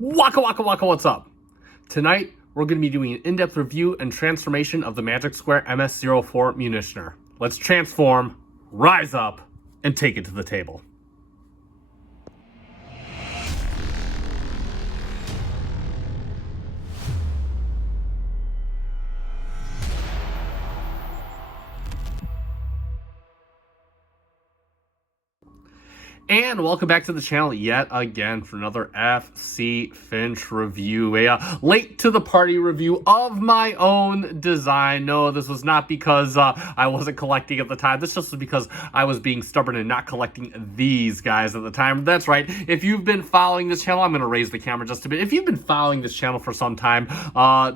Waka waka waka, what's up? Tonight, we're going to be doing an in-depth review and transformation of the Magic Square MS-04 Munitioner. Let's transform, rise up, and take it to the table. And welcome back to the channel yet again for another FC Finch review, a late to the party review of my own design. No, this was not because I wasn't collecting at the time. This just was because I was being stubborn and not collecting these guys at the time. That's right. If you've been following this channel, I'm going to raise the camera just a bit. If you've been following this channel for some time,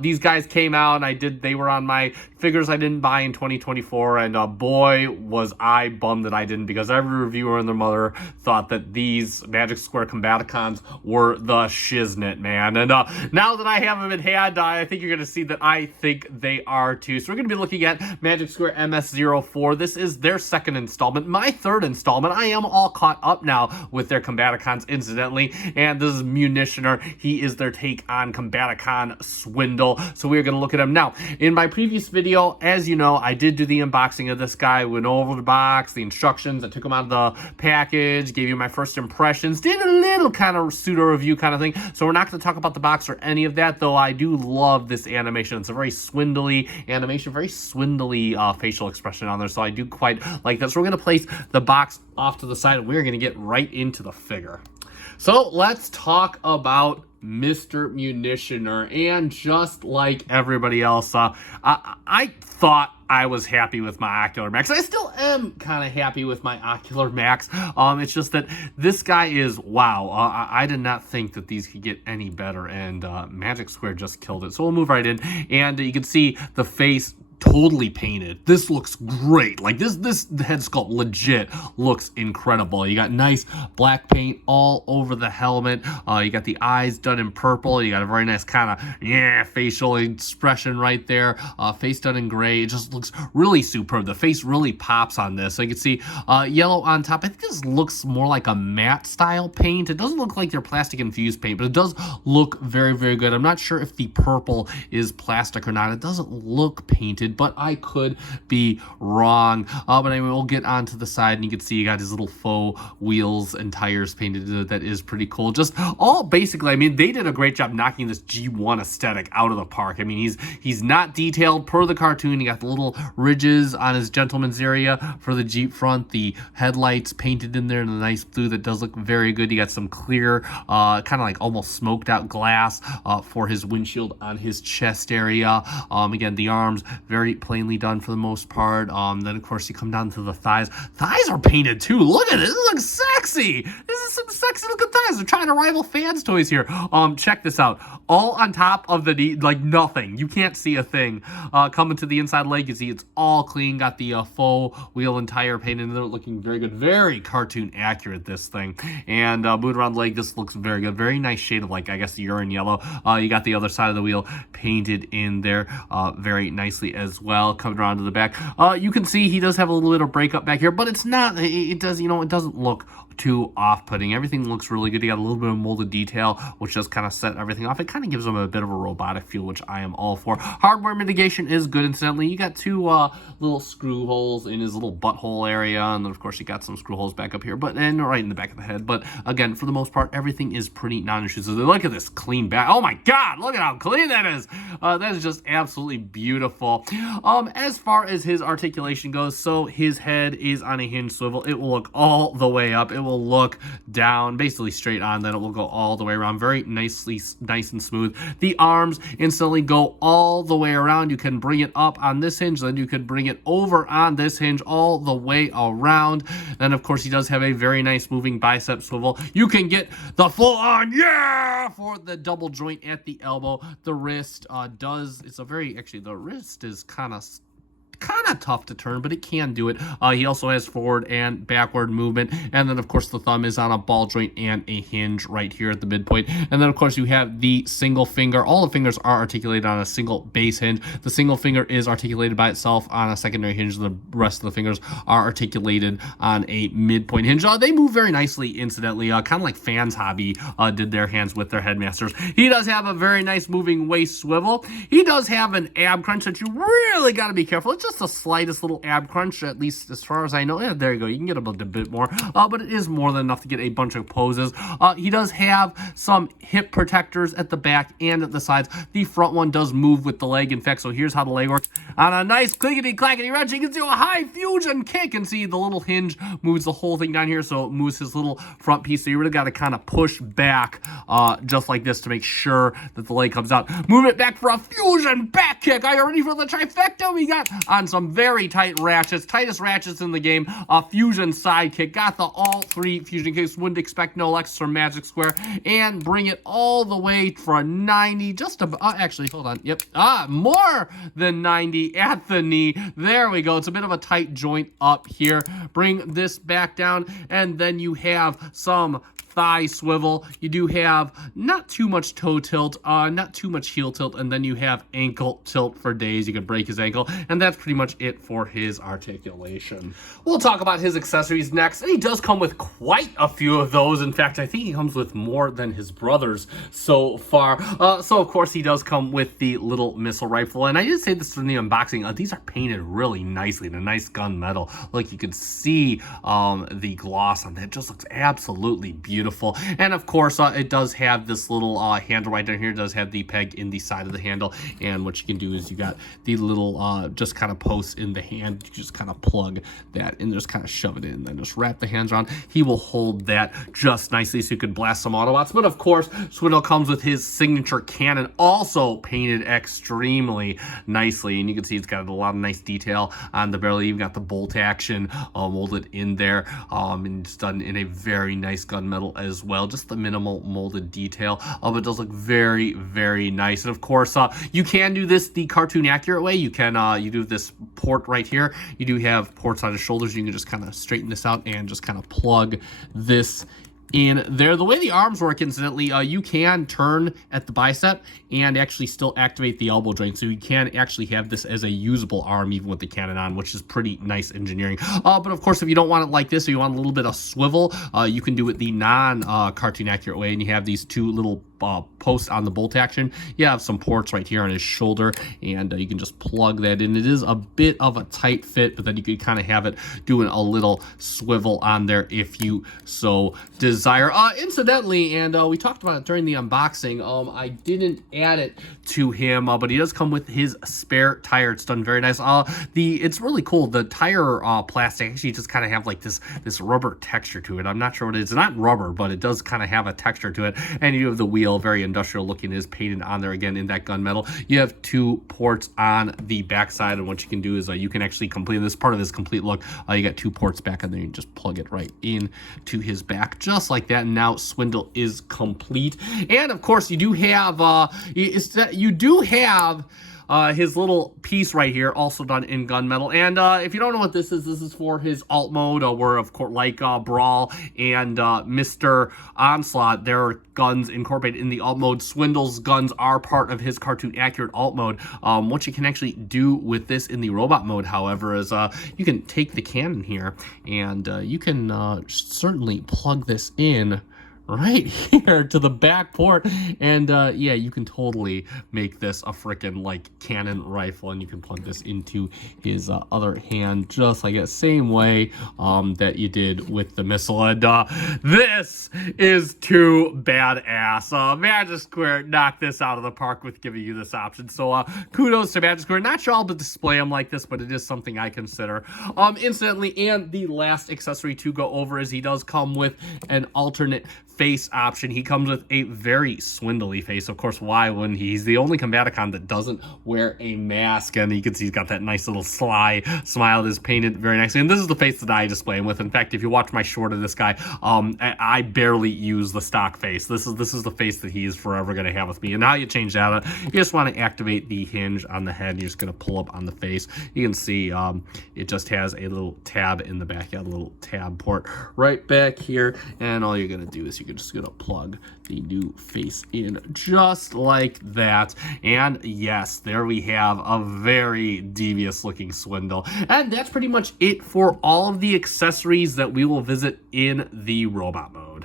these guys came out and they were on my figures I didn't buy in 2024, and boy, was I bummed that I didn't, because every reviewer and their mother thought that these Magic Square combaticons were the shiznit, man. And now that I have them in hand, I think you're going to see that I think they are too. So we're going to be looking at Magic Square MS-04. This is their second installment, my third installment. I am all caught up now with their combaticons, incidentally. And this is Munitioner. He is their take on Decepticon Swindle. So we're going to look at him now. In my previous video, as you know, I did do the unboxing of this guy, went over the box, the instructions, I took him out of the package, gave you my first impressions, did a little kind of pseudo review kind of thing. So we're not going to talk about the box or any of that, though I do love this animation. It's a very swindly animation, very swindly facial expression on there, so I do quite like that. So we're going to place the box off to the side, and we're going to get right into the figure. So let's talk about Mr. Munitioner. And just like everybody else, I thought I was happy with my Ocular Max. I still am kind of happy with my Ocular Max. It's just that this guy is, wow, I did not think that these could get any better, and Magic Square just killed it. So we'll move right in, and you can see the face totally painted. This looks great. Like this head sculpt legit looks incredible. You got nice black paint all over the helmet. You got the eyes done in purple. You got a very nice kind of facial expression right there. Face done in gray. It just looks really superb. The face really pops on this. So you can see yellow on top. I think this looks more like a matte style paint. It doesn't look like their plastic infused paint, but it does look very, very good. I'm not sure if the purple is plastic or not. It doesn't look painted, but I could be wrong. But anyway, we'll get onto the side, and you can see you got his little faux wheels and tires painted. That is pretty cool. Just all basically, I mean, they did a great job knocking this G1 aesthetic out of the park. I mean, he's not detailed per the cartoon. You got the little ridges on his gentleman's area for the Jeep front, the headlights painted in there in a nice blue that does look very good. You got some clear, kind of like almost smoked out glass for his windshield on his chest area. Again, the arms very plainly done for the most part. Then of course you come down to the thighs. Thighs are painted too. Look at it. This looks sexy. This is some sexy looking thighs. They're trying to rival Fans Toys here. Check this out. All on top of the knee, like nothing. You can't see a thing. Coming to the inside leg, you see it's all clean. Got the faux wheel and tire painted in there, looking very good. Very cartoon accurate, this thing. And moving around the leg, this looks very good. Very nice shade of, like, I guess urine yellow. You got the other side of the wheel painted in there very nicely as well. Coming around to the back, you can see he does have a little bit of breakup back here, but it's not, it doesn't look too off-putting. Everything looks really good. You got a little bit of molded detail, which does kind of set everything off. It kind of gives them a bit of a robotic feel, which I am all for. Hardware mitigation is good, incidentally. You got two little screw holes in his little butthole area, and then of course you got some screw holes back up here, and right in the back of the head. But again, for the most part, everything is pretty non-intrusive. Look at this clean back. Oh my god, look at how clean that is. That is just absolutely beautiful. As far as his articulation goes, so his head is on a hinge swivel. It will look all the way up. It will look down, basically straight on, then it will go all the way around. Very nice and smooth. The arms instantly go all the way around. You can bring it up on this hinge, then you could bring it over on this hinge all the way around. Then of course he does have a very nice moving bicep swivel. You can get the full on for the double joint at the elbow. The wrist the wrist is kind of kind of tough to turn, but it can do it. He also has forward and backward movement, and then of course the thumb is on a ball joint and a hinge right here at the midpoint. And then of course you have the single finger. All the fingers are articulated on a single base hinge. The single finger is articulated by itself on a secondary hinge. The rest of the fingers are articulated on a midpoint hinge. They move very nicely, incidentally, kind of like Fan's Hobby did their hands with their headmasters. He does have a very nice moving waist swivel. He does have an ab crunch that you really got to be careful. It's just the slightest little ab crunch, at least as far as I know. Yeah, there you go. You can get a bit more, but it is more than enough to get a bunch of poses. He does have some hip protectors at the back and at the sides. The front one does move with the leg. In fact, so here's how the leg works. On a nice clickety-clackety wrench, you can do a high fusion kick, and see the little hinge moves the whole thing down here, so it moves his little front piece. So you really got to kind of push back just like this to make sure that the leg comes out. Move it back for a fusion back kick. Are you ready for the trifecta? We got on some very tight ratchets, tightest ratchets in the game. A fusion side kick. Got the all three fusion kicks. Wouldn't expect no less from Magic Square. And bring it all the way for a 90. Just about, actually, hold on. Yep. More than 90 at the knee. There we go. It's a bit of a tight joint up here. Bring this back down, and then you have some thigh swivel. You do have not too much toe tilt, not too much heel tilt, and then you have ankle tilt for days. You can break his ankle, and that's pretty much it for his articulation. We'll talk about his accessories next, and he does come with quite a few of those. In fact, I think he comes with more than his brothers so far. So of course he does come with the little missile rifle, and I did say this in the unboxing. These are painted really nicely in a nice gunmetal. Like you could see the gloss on that. It just looks absolutely beautiful. And of course it does have this little handle right down here. It does have the peg in the side of the handle, and what you can do is you got the little just kind of posts in the hand. You just kind of plug that and just kind of shove it in, and then just wrap the hands around. He will hold that just nicely so you could blast some Autobots. But of course Swindle comes with his signature cannon, also painted extremely nicely, and you can see it's got a lot of nice detail on the barrel. You've got the bolt action molded in there, and it's done in a very nice gunmetal as well. Just the minimal molded detail of it does look very, very nice. And of course you can do this the cartoon accurate way. You can you do this port right here. You do have ports on his shoulders. You can just kind of straighten this out and just kind of plug this in there. The way the arms work, incidentally, you can turn at the bicep and actually still activate the elbow joint, so you can actually have this as a usable arm even with the cannon on, which is pretty nice engineering. But of course, if you don't want it like this, or you want a little bit of swivel, you can do it the non-cartoon accurate way, and you have these two little posts on the bolt action. You have some ports right here on his shoulder, and you can just plug that in. It is a bit of a tight fit, but then you can kind of have it doing a little swivel on there if you so desire. Incidentally, and we talked about it during the unboxing, I didn't add it to him, but he does come with his spare tire. It's done very nice. It's really cool. The tire plastic actually just kind of have like this rubber texture to it. I'm not sure what it is. It's not rubber, but it does kind of have a texture to it. And you have the wheel, very industrial looking, is painted on there again in that gunmetal. You have two ports on the back side, and what you can do is you can actually complete this part of this complete look. You got two ports back, and then you just plug it right in to his back, just like that. And now Swindle is complete. And of course, you do have his little piece right here, also done in gunmetal. And if you don't know what this is for his alt mode, where of course, like Brawl and Mr. Onslaught, there are guns incorporated in the alt mode. Swindle's guns are part of his cartoon accurate alt mode. What you can actually do with this in the robot mode, however, is you can take the cannon here, and you can certainly plug this in right here to the back port, and yeah, you can totally make this a freaking like cannon rifle, and you can plug this into his other hand just like that, same way that you did with the missile. And this is too badass. Magic Square knocked this out of the park with giving you this option, so kudos to Magic Square. Not sure I'll display them like this, but it is something I consider. Incidentally, and the last accessory to go over is he does come with an alternate face option. He comes with a very swindly face. Of course, why wouldn't he? He's the only combaticon that doesn't wear a mask, and you can see he's got that nice little sly smile that is painted very nicely. And this is the face that I display him with. In fact, if you watch my short of this guy, I barely use the stock face. This is the face that he is forever going to have with me. And how you change that, you just want to activate the hinge on the head. You're just going to pull up on the face. You can see it just has a little tab in the back. You have a little tab port right back here, and all you're going to do is you're just going to plug the new face in just like that. And yes, there we have a very devious looking Swindle. And that's pretty much it for all of the accessories that we will visit in the robot mode.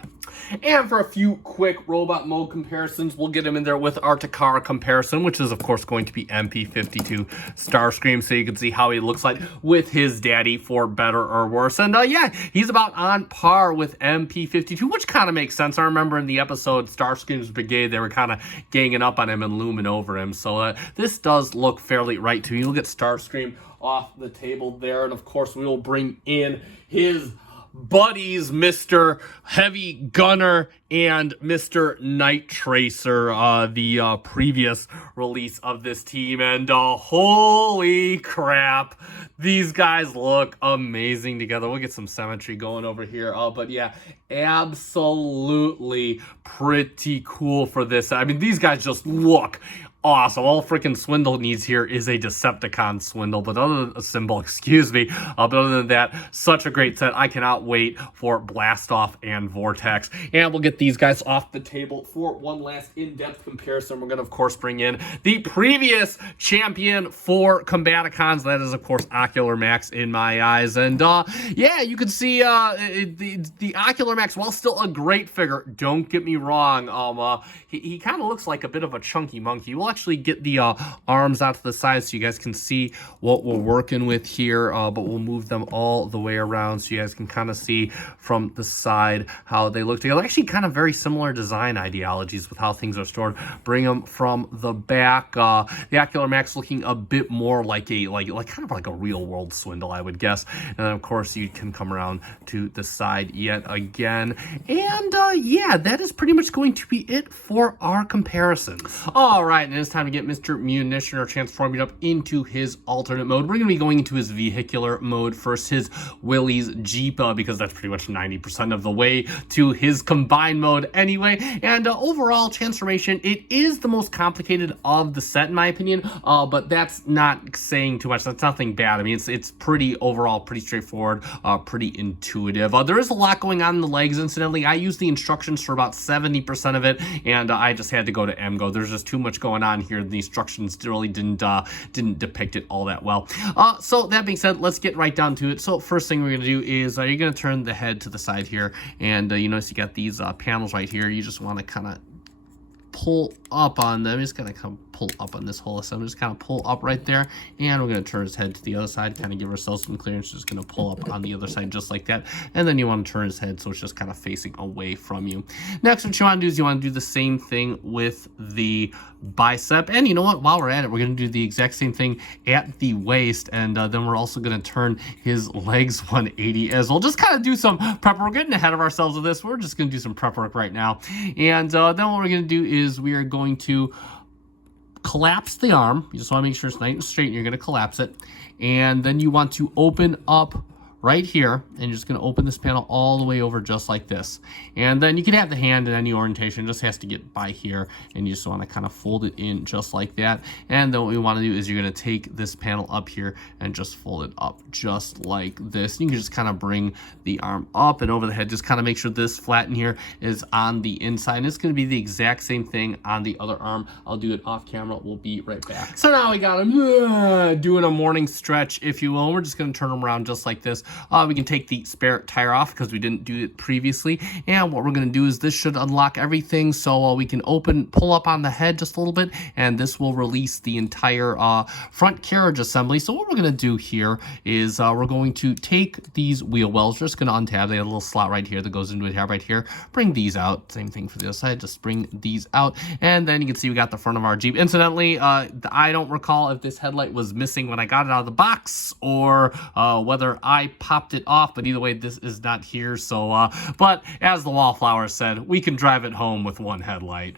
And for a few quick robot mode comparisons, we'll get him in there with our Takara comparison, which is of course going to be MP52 Starscream, so you can see how he looks like with his daddy, for better or worse. And yeah, he's about on par with MP52, which kind of makes sense. I remember in the episode Starscream's Brigade, they were kind of ganging up on him and looming over him. So this does look fairly right to me. You'll get Starscream off the table there, and of course we will bring in his buddies, Mr. Heavy Gunner and Mr. Night Tracer, the previous release of this team. And holy crap, these guys look amazing together. We'll get some symmetry going over here. But yeah, absolutely pretty cool for this. I mean, these guys just look awesome. All freaking Swindle needs here is a Decepticon Swindle, but other than a symbol, excuse me. But other than that, such a great set. I cannot wait for Blast Off and Vortex. And we'll get these guys off the table for one last in-depth comparison. We're going to, of course, bring in the previous champion for Combaticons. That is, of course, Ocular Max in my eyes. And yeah, you can see the Ocular Max, while still a great figure, don't get me wrong, he kind of looks like a bit of a chunky monkey. We'll actually get the arms out to the side so you guys can see what we're working with here, but we'll move them all the way around so you guys can kind of see from the side how they look together. Actually, kind of very similar design ideologies with how things are stored. Bring them from the back. The Ocular Max looking a bit more like a kind of like a real world Swindle, I would guess. And then of course you can come around to the side yet again. And yeah, that is pretty much going to be it for our comparisons. All right, and it's time to get Mr. Munitioner transforming up into his alternate mode. We're going to be going into his vehicular mode first, his Willys Jeep, because that's pretty much 90% of the way to his combined mode anyway. And overall transformation, it is the most complicated of the set in my opinion, but that's not saying too much. That's nothing bad. I mean, it's pretty overall pretty straightforward, pretty intuitive. There is a lot going on in the legs. Incidentally, I used the instructions for about 70% of it, and I just had to go to MGO. There's just too much going on here. The instructions really didn't depict it all that well. So that being said, let's get right down to it. So first thing we're going to do is you're going to turn the head to the side here, and you notice you got these panels right here. You just want to kind of pull up on them. Just gonna come pull up on this whole assembly. Just kind of pull up right there, and we're gonna turn his head to the other side, kind of give ourselves some clearance. Just gonna pull up on the other side just like that, and then you want to turn his head so it's just kind of facing away from you. Next, what you want to do is you want to do the same thing with the bicep, and you know what? While we're at it, we're gonna do the exact same thing at the waist, and then we're also gonna turn his legs 180 as well. Just kind of do some prep. We're getting ahead of ourselves with this. We're just gonna do some prep work right now, and then what we're gonna do is we are going to collapse the arm. You just want to make sure it's nice and straight, and you're going to collapse it. And then you want to open up right here, and you're just going to open this panel all the way over just like this. And then you can have the hand in any orientation. It just has to get by here, and you just want to kind of fold it in just like that. And then what we want to do is you're going to take this panel up here and just fold it up just like this. You can just kind of bring the arm up and over the head. Just kind of make sure this flat in here is on the inside. And it's going to be the exact same thing on the other arm. I'll do it off camera. We'll be right back. So now we got him doing a morning stretch, if you will. We're just going to turn him around just like this. We can take the spare tire off because we didn't do it previously. And what we're going to do is this should unlock everything. So we can pull up on the head just a little bit, and this will release the entire front carriage assembly. So what we're going to do here is we're going to take these wheel wells. We're just going to untab. They have a little slot right here that goes into it right here. Bring these out. Same thing for the other side. Just bring these out. And then you can see we got the front of our Jeep. Incidentally, I don't recall if this headlight was missing when I got it out of the box, or whether I popped it off, but either way, this is not here. So, but as the Wallflower said, we can drive it home with one headlight.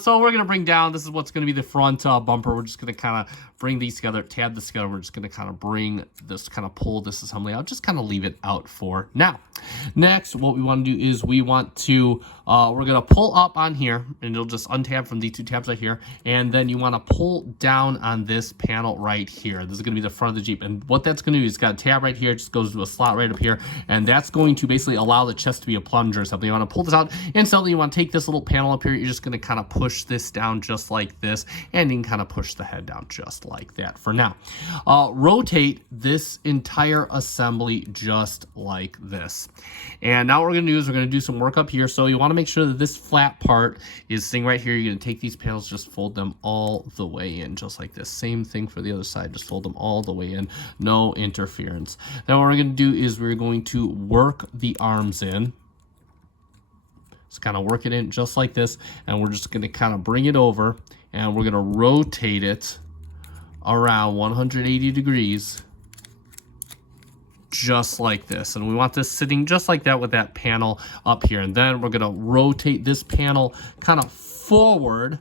So we're going to bring down, this is what's going to be the front bumper. We're just going to kind of bring these together, tab this together. We're just going to kind of bring this, kind of pull this assembly out, just kind of leave it out for now. Next, what we want to do is we want to, we're going to pull up on here, and it'll just untab from these two tabs right here, and then you want to pull down on this panel right here. This is going to be the front of the Jeep, and what that's going to do is it's got a tab right here, it just goes to a slot right up here, and that's going to basically allow the chest to be a plunger or something. You want to pull this out, and suddenly you want to take this little panel up here, you're just going to kind of push this down just like this, and you can kind of push the head down just like that for now. Rotate this entire assembly just like this. And now what we're going to do is we're going to do some work up here. So you want to make sure that this flat part is sitting right here. You're going to take these panels, just fold them all the way in just like this. Same thing for the other side, just fold them all the way in, no interference. Now what we're going to do is we're going to work the arms in. Just kind of work it in just like this, and we're just going to kind of bring it over, and we're going to rotate it around 180 degrees just like this. And we want this sitting just like that with that panel up here. And then we're going to rotate this panel kind of forward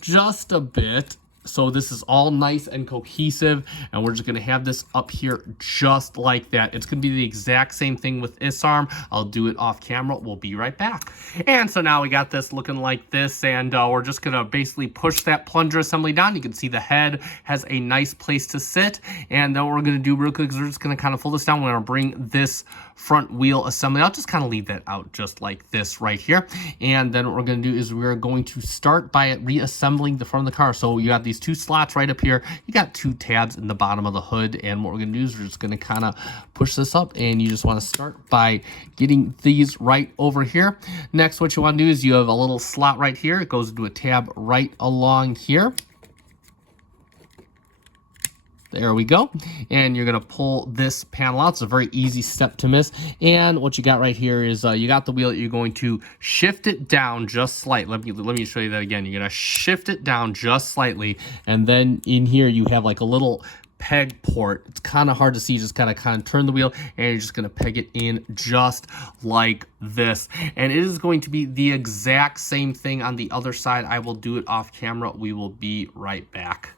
just a bit, so this is all nice and cohesive, and we're just going to have this up here just like that. It's going to be the exact same thing with this arm. I'll do it off camera. We'll be right back. And so now we got this looking like this, and we're just going to basically push that plunger assembly down. You can see the head has a nice place to sit, and then what we're going to do real quick is we're just going to kind of fold this down. We're going to bring this front wheel assembly. I'll just kind of leave that out just like this right here. And then what we're going to do is we're going to start by reassembling the front of the car. So you got these two slots right up here. You got two tabs in the bottom of the hood. And what we're going to do is we're just going to kind of push this up, and you just want to start by getting these right over here. Next, what you want to do is you have a little slot right here. It goes into a tab right along here. There we go. And you're going to pull this panel out. It's a very easy step to miss. And what you got right here is you got the wheel. You're going to shift it down just slightly. Let me show you that again. You're going to shift it down just slightly. And then in here you have like a little peg port. It's kind of hard to see. Just kind of turn the wheel, and you're just going to peg it in just like this. And it is going to be the exact same thing on the other side. I will do it off camera. We will be right back.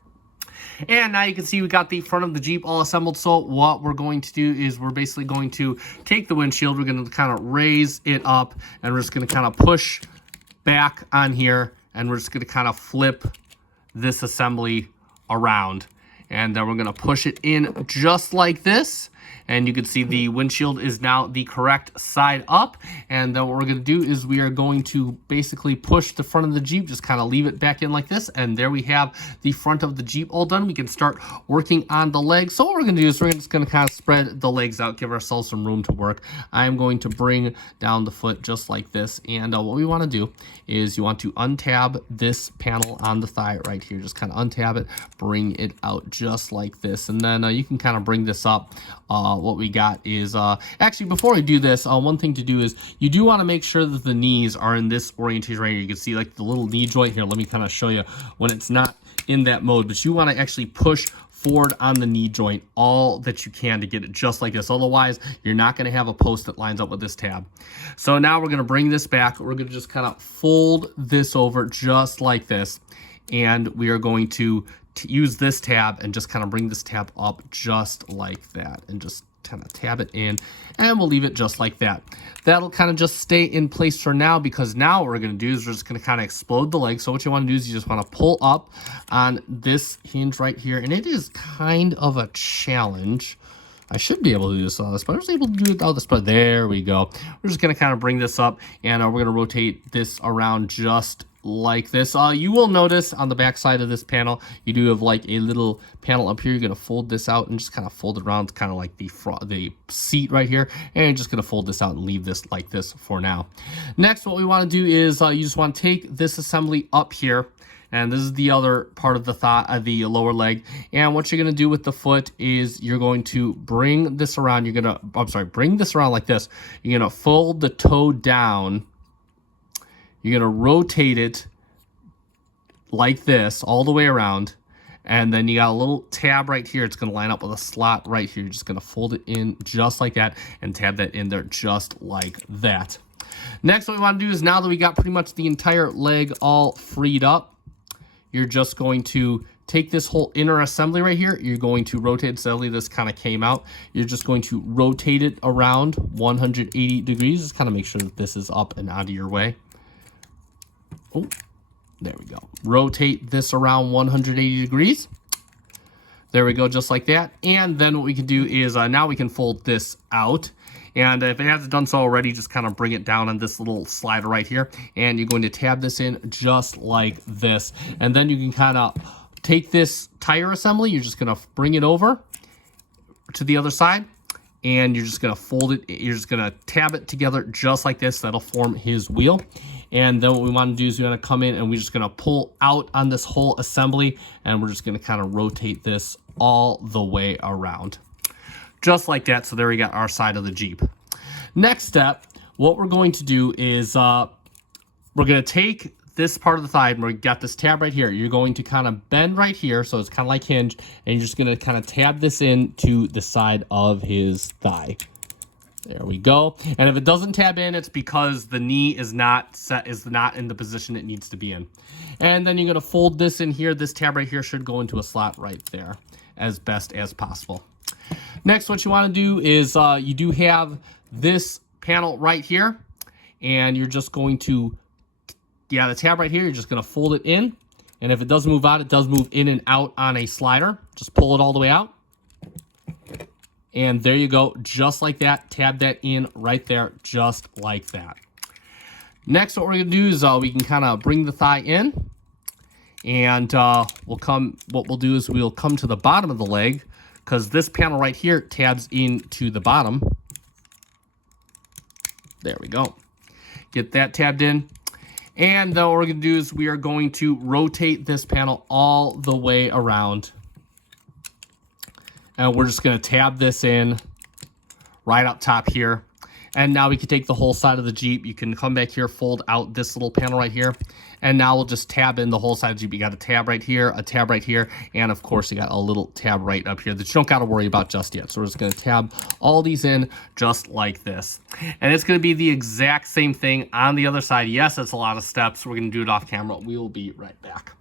And now you can see we got the front of the Jeep all assembled. So what we're going to do is we're basically going to take the windshield. We're going to kind of raise it up, and we're just going to kind of push back on here, and we're just going to kind of flip this assembly around. And then we're going to push it in just like this. And you can see the windshield is now the correct side up. And then what we're going to do is we are going to basically push the front of the Jeep, just kind of leave it back in like this. And there we have the front of the Jeep all done. We can start working on the legs. So what we're going to do is we're just going to kind of spread the legs out, give ourselves some room to work. I'm going to bring down the foot just like this. And what we want to do is you want to untab this panel on the thigh right here. Just kind of untab it, bring it out just like this. And then you can kind of bring this up. What we got is, actually, before we do this, one thing to do is you do want to make sure that the knees are in this orientation right here. You can see like the little knee joint here. Let me kind of show you when it's not in that mode, but you want to actually push forward on the knee joint all that you can to get it just like this. Otherwise, you're not going to have a post that lines up with this tab. So now we're going to bring this back. We're going to just kind of fold this over just like this. And we are going to use this tab and just kind of bring this tab up just like that, and just kind of tab it in, and we'll leave it just like that. That'll kind of just stay in place for now, because now what we're going to do is we're just going to kind of explode the leg. So what you want to do is you just want to pull up on this hinge right here, and it is kind of a challenge. I should be able to do this on this, but I was able to do it without this, but there we go. We're just going to kind of bring this up, and we're going to rotate this around just like this. You will notice on the back side of this panel, you do have like a little panel up here. You're going to fold this out and just kind of fold it around. It's kind of like the seat right here. And you're just going to fold this out and leave this like this for now. Next, what we want to do is you just want to take this assembly up here. And this is the other part of the lower leg. And what you're going to do with the foot is you're going to bring this around. Bring this around like this. You're going to fold the toe down. You're going to rotate it like this all the way around. And then you got a little tab right here. It's going to line up with a slot right here. You're just going to fold it in just like that and tab that in there just like that. Next, what we want to do is, now that we got pretty much the entire leg all freed up, you're just going to take this whole inner assembly right here. You're going to rotate. Suddenly this kind of came out. You're just going to rotate it around 180 degrees. Just kind of make sure that this is up and out of your way. Oh, there we go. Rotate this around 180 degrees. There we go, just like that. And then what we can do is now we can fold this out. And if it hasn't done so already, just kind of bring it down on this little slider right here. And you're going to tab this in just like this. And then you can kind of take this tire assembly. You're just going to bring it over to the other side. And you're just going to fold it. You're just going to tab it together just like this. That'll form his wheel. And then what we want to do is we want to come in and we're just going to pull out on this whole assembly. And we're just going to kind of rotate this all the way around. Just like that. So there we got our side of the Jeep. Next step, what we're going to do is we're going to take this part of the thigh, and we got this tab right here. You're going to kind of bend right here, so it's kind of like hinge, and you're just going to kind of tab this in to the side of his thigh. There we go. And if it doesn't tab in, it's because the knee is not set, is not in the position it needs to be in. And then you're going to fold this in here. This tab right here should go into a slot right there as best as possible. Next, what you want to do is you do have this panel right here, and you're just going to, the tab right here, you're just going to fold it in. And if it does move out, it does move in and out on a slider. Just pull it all the way out. And there you go, just like that. Tab that in right there, just like that. Next, what we're going to do is we can kind of bring the thigh in. And what we'll do is we'll come to the bottom of the leg, because this panel right here tabs into the bottom. There we go. Get that tabbed in. And then what we're going to do is we are going to rotate this panel all the way around. And we're just going to tab this in right up top here. And now we can take the whole side of the Jeep. You can come back here, fold out this little panel right here. And now we'll just tab in the whole side of the Jeep. You got a tab right here, a tab right here, and of course you got a little tab right up here that you don't got to worry about just yet. So we're just going to tab all these in just like this. And it's going to be the exact same thing on the other side. Yes, it's a lot of steps. We're going to do it off camera. We will be right back.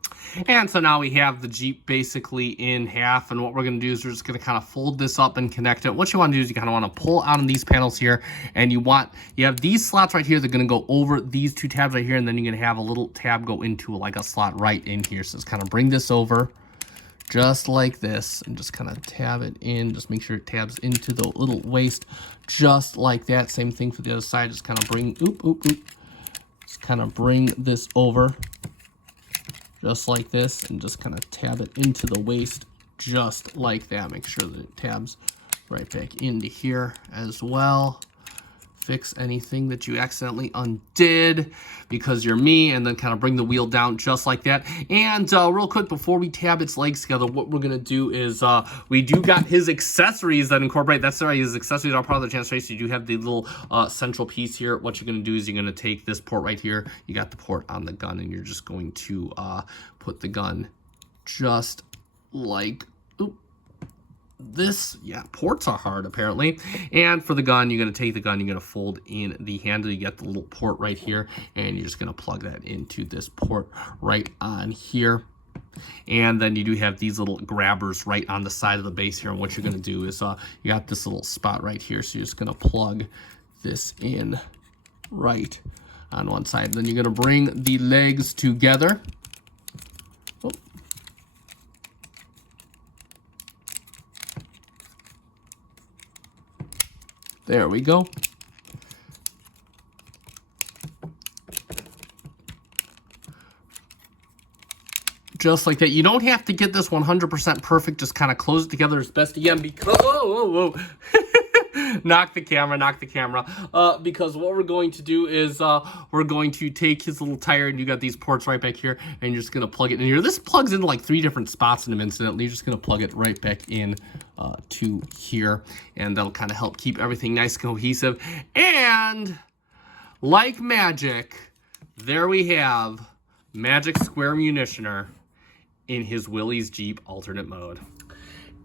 And so now we have the Jeep basically in half, and what we're going to do is we're just going to kind of fold this up and connect it. What you want to do is you kind of want to pull out on these panels here, and you have these slots right here. They're going to go over these two tabs right here, and then you're going to have a little tab go into like a slot right in here. So just kind of bring this over just like this and just kind of tab it in. Just make sure it tabs into the little waist just like that. Same thing for the other side. Just kind of bring, just kind of bring this over just like this, and just kind of tab it into the waist just like that. Make sure that it tabs right back into here as well. Fix anything that you accidentally undid because you're me, and then kind of bring the wheel down just like that. And real quick, before we tab its legs together, what we're going to do is we do got his accessories that incorporate, that's right, his accessories are part of the transfer. So you do have the little central piece here. What you're going to do is you're going to take this port right here. You got the port on the gun, and you're just going to put the gun just like this. Yeah, ports are hard apparently. And for the gun, you're going to take the gun, you're going to fold in the handle. You get the little port right here, and you're just going to plug that into this port right on here. And then you do have these little grabbers right on the side of the base here. And what you're going to do is you got this little spot right here, so you're just going to plug this in right on one side. Then you're going to bring the legs together. There we go. Just like that. You don't have to get this 100% perfect. Just kind of close it together as best you can, because knock the camera. Because what we're going to do is we're going to take his little tire, and you got these ports right back here, and you're just going to plug it in here. This plugs into like 3 different spots in an instant. You're just going to plug it right back in to here, and that'll kind of help keep everything nice and cohesive. And like magic, there we have Magic Square Munitioner in his Willys Jeep alternate mode.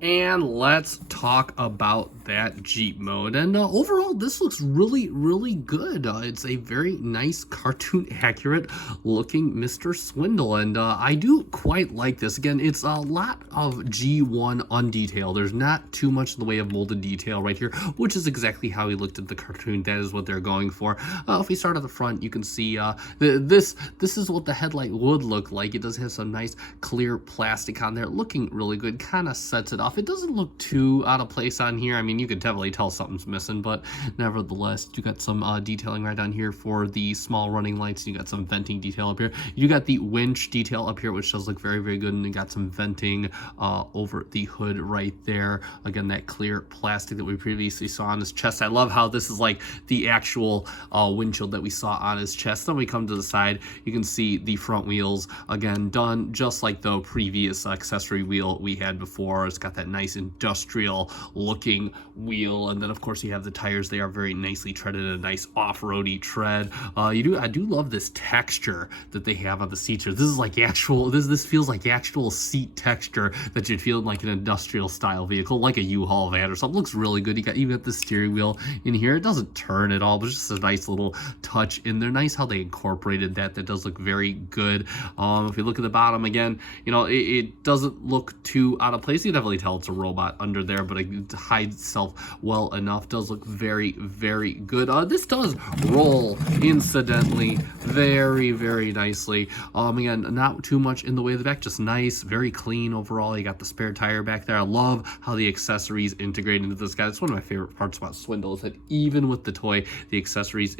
And let's talk about that Jeep mode. And overall, this looks really, really good. It's a very nice, cartoon accurate looking Mr. Swindle. And I do quite like this. Again, it's a lot of G1 undetailed. There's not too much in the way of molded detail right here, which is exactly how he looked at the cartoon. That is what they're going for. If we start at the front, you can see this is what the headlight would look like. It does have some nice clear plastic on there, looking really good. Kind of sets it off. It doesn't look too out of place on here. I mean, you could definitely tell something's missing, but nevertheless, you got some detailing right down here for the small running lights. You got some venting detail up here. You got the winch detail up here, which does look very, very good, and you got some venting over the hood right there. Again, that clear plastic that we previously saw on his chest. I love how this is like the actual windshield that we saw on his chest. Then we come to the side, you can see the front wheels, again, done just like the previous accessory wheel we had before. It's got that nice industrial looking wheel, and then of course you have the tires. They are very nicely treaded, a nice off-roady tread. I do love this texture that they have on the seats here. This is like actual, this feels like actual seat texture that you'd feel in like an industrial style vehicle, like a U-Haul van or something. Looks really good. You got the steering wheel in here. It doesn't turn at all, but it's just a nice little touch in there. Nice how they incorporated that. That does look very good. If you look at the bottom again, you know, it doesn't look too out of place. You definitely tell it's a robot under there, but it hides itself well enough. Does look very, very good. This does roll, incidentally, very, very nicely. Again, not too much in the way of the back, just nice, very clean overall. You got the spare tire back there. I love how the accessories integrate into this guy. It's one of my favorite parts about Swindle, is that even with the toy, the accessories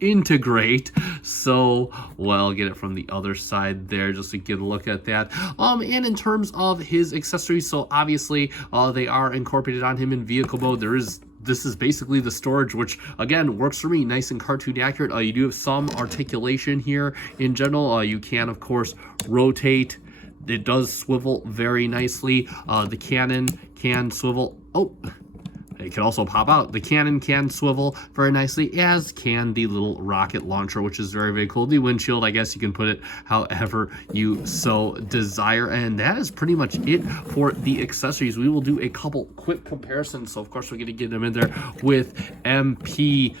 integrate so well. Get it from the other side there just to get a look at that. And in terms of his accessories, so obviously they are incorporated on him in vehicle mode. This is basically the storage, which again works for me, nice and cartoon accurate. You do have some articulation here in general. You can of course rotate. It does swivel very nicely. The cannon can swivel. It can also pop out. The cannon can swivel very nicely, as can the little rocket launcher, which is very, very cool. The windshield, I guess you can put it however you so desire. And that is pretty much it for the accessories. We will do a couple quick comparisons. So, of course, we're going to get them in there with MP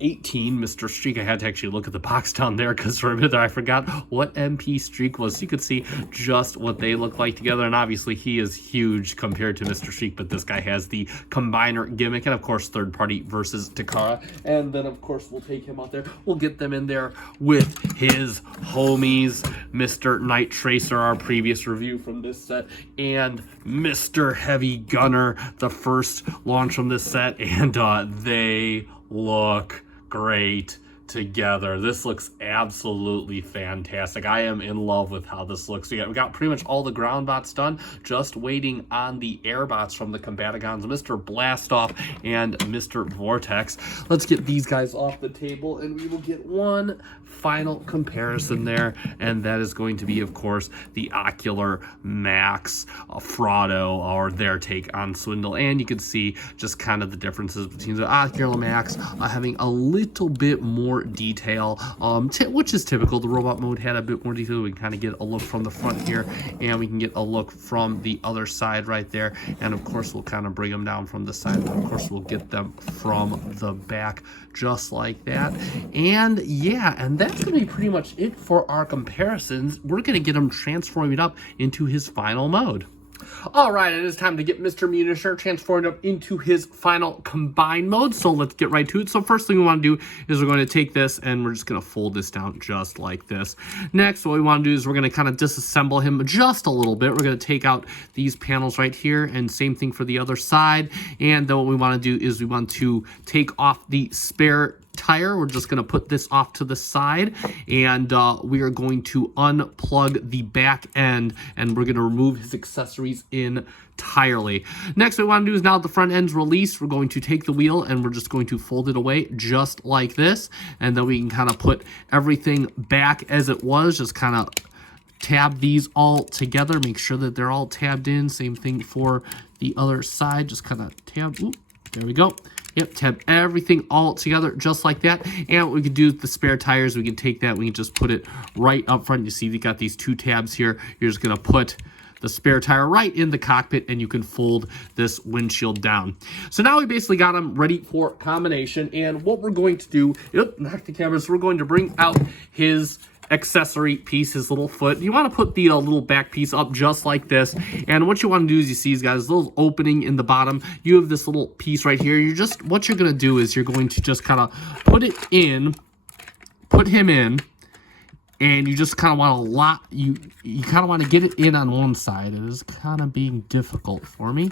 18, Mr. Streak. I had to actually look at the box down there because for a minute I forgot what MP Streak was. So you could see just what they look like together. And obviously he is huge compared to Mr. Streak, but this guy has the combiner gimmick, and of course third party versus Sqaure. And then of course we'll take him out there. We'll get them in there with his homies, Mr. Night Tracer, our previous review from this set, and Mr. Heavy Gunner, the first launch from this set, and they look great together. This looks absolutely fantastic. I am in love with how this looks. We got pretty much all the ground bots done, just waiting on the air bots from the combaticons, Mr. Blastoff and Mr. Vortex. Let's get these guys off the table and we will get one final comparison there, and that is going to be, of course, the Ocular Max Fraudo, or their take on Swindle. And you can see just kind of the differences between the Ocular Max having a little bit more detail, which is typical. The robot mode had a bit more detail. We can kind of get a look from the front here, and we can get a look from the other side right there. And of course, we'll kind of bring them down from the side. And of course, we'll get them from the back just like that. And yeah, and that's going to be pretty much it for our comparisons. We're going to get him transforming up into his final mode. All right, it is time to get Mr. Munitioner transformed up into his final combined mode. So let's get right to it. So first thing we want to do is we're going to take this and we're just going to fold this down just like this. Next, what we want to do is we're going to kind of disassemble him just a little bit. We're going to take out these panels right here, and same thing for the other side. And then what we want to do is we want to take off the spare tire. We're just going to put this off to the side, and we are going to unplug the back end, and we're going to remove his accessories entirely. Next, what we want to do is, now that the front end's released, we're going to take the wheel and we're just going to fold it away just like this, and then we can kind of put everything back as it was. Just kind of tab these all together, make sure that they're all tabbed in. Same thing for the other side, just kind of tab. Oop, there we go. Yep, tab everything all together just like that. And what we can do with the spare tires, we can take that, we can just put it right up front. You see, we got these 2 tabs here. You're just gonna put the spare tire right in the cockpit, and you can fold this windshield down. So now we basically got them ready for combination, and what we're going to do, knock the cameras, we're going to bring out his accessory piece, his little foot. You want to put the little back piece up just like this, and what you want to do is, you see, guys, little opening in the bottom. You have this little piece right here. What you're going to do is you're going to just kind of put him in, and you just kind of want to you kind of want to get it in on one side. It is kind of being difficult for me.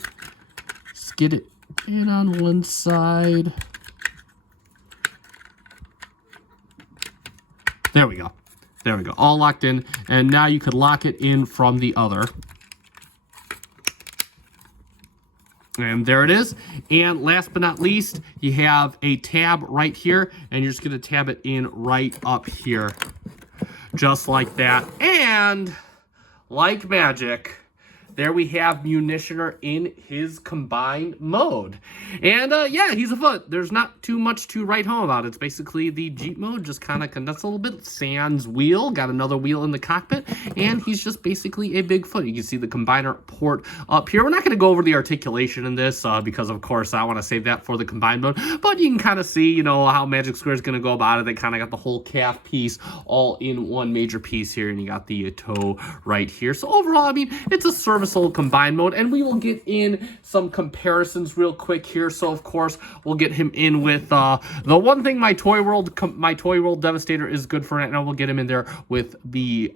Just get it in on one side. There we go. There we go. All locked in. And now you could lock it in from the other. And there it is. And last but not least, you have a tab right here, and you're just going to tab it in right up here. Just like that. And like magic, there we have Munitioner in his combined mode. And yeah, he's a foot. There's not too much to write home about. It's basically the Jeep mode, just kind of condensed a little bit. Sans wheel, got another wheel in the cockpit, and he's just basically a big foot. You can see the combiner port up here. We're not going to go over the articulation in this because, of course, I want to save that for the combined mode. But you can kind of see, you know, how Magic Square is going to go about it. They kind of got the whole calf piece all in one major piece here, and you got the toe right here. So overall, I mean, it's a serviceable combined mode, and we will get in some comparisons real quick here. So of course we'll get him in with the one thing my Toy World Devastator is good for, and we'll get him in there with the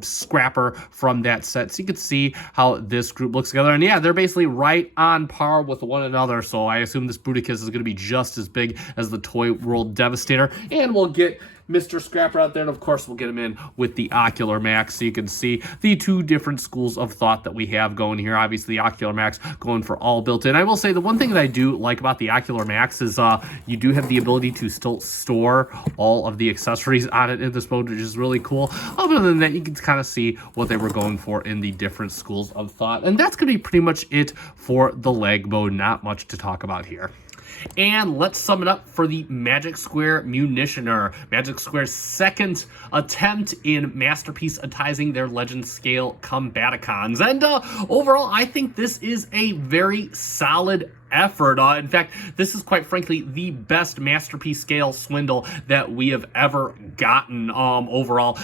Scrapper from that set, so you can see how this group looks together. And yeah, they're basically right on par with one another, so I assume this bruticus is going to be just as big as the Toy World Devastator. And we'll get Mr. Scrapper out there, and of course we'll get him in with the Ocular Max, so you can see the 2 different schools of thought that we have going here. Obviously the Ocular Max going for all built in. I will say the one thing that I do like about the Ocular Max is you do have the ability to still store all of the accessories on it in this mode, which is really cool. Other than that, you can kind of see what they were going for in the different schools of thought, and that's going to be pretty much it for the leg mode. Not much to talk about here. And let's sum it up for the Magic Square Munitioner. Magic Square's second attempt in masterpiece-atizing their legend scale combaticons. And overall, I think this is a very solid effort. In fact, this is quite frankly the best masterpiece scale Swindle that we have ever gotten overall.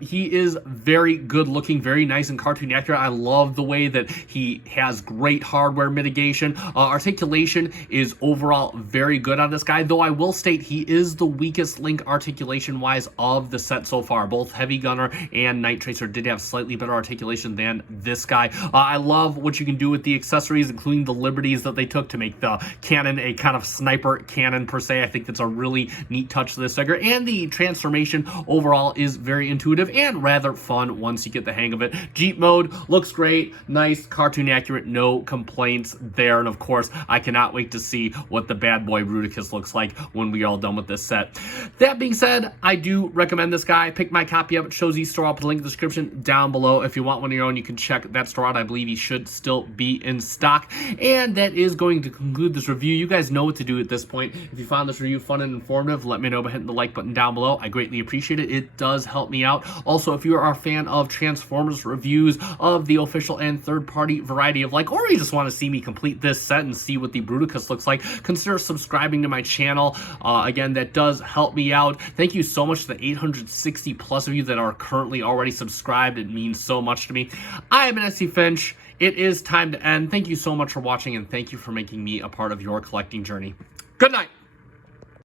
He is very good looking, very nice and cartoon accurate. I love the way that he has great hardware mitigation. Articulation is overall very good on this guy, though I will state he is the weakest link articulation wise of the set so far. Both Heavy Gunner and Night Tracer did have slightly better articulation than this guy. I love what you can do with the accessories, including the liberties that they took to make the cannon a kind of sniper cannon per se. I think that's a really neat touch to this figure, and the transformation overall is very intuitive and rather fun once you get the hang of it. Jeep mode looks great, nice, cartoon accurate, no complaints there. And of course, I cannot wait to see what the bad boy bruticus looks like when we are all done with this set. That being said, I do recommend this guy. Pick my copy up at Sqaure store. I'll put a link in the description down below. If you want one of your own, you can check that store out. I believe he should still be in stock. And that is going to conclude this review. You guys know what to do at this point. If you found this review fun and informative, let me know by hitting the like button down below. I greatly appreciate it. It does help me out. Also, if you are a fan of Transformers reviews of the official and third-party variety of like, or you just want to see me complete this set and see what the bruticus looks like, consider subscribing to my channel. Again, that does help me out. Thank you so much to the 860 plus of you that are currently already subscribed. It means so much to me. I am an SC Finch. It is time to end. Thank you so much for watching, and thank you for making me a part of your collecting journey. Good night.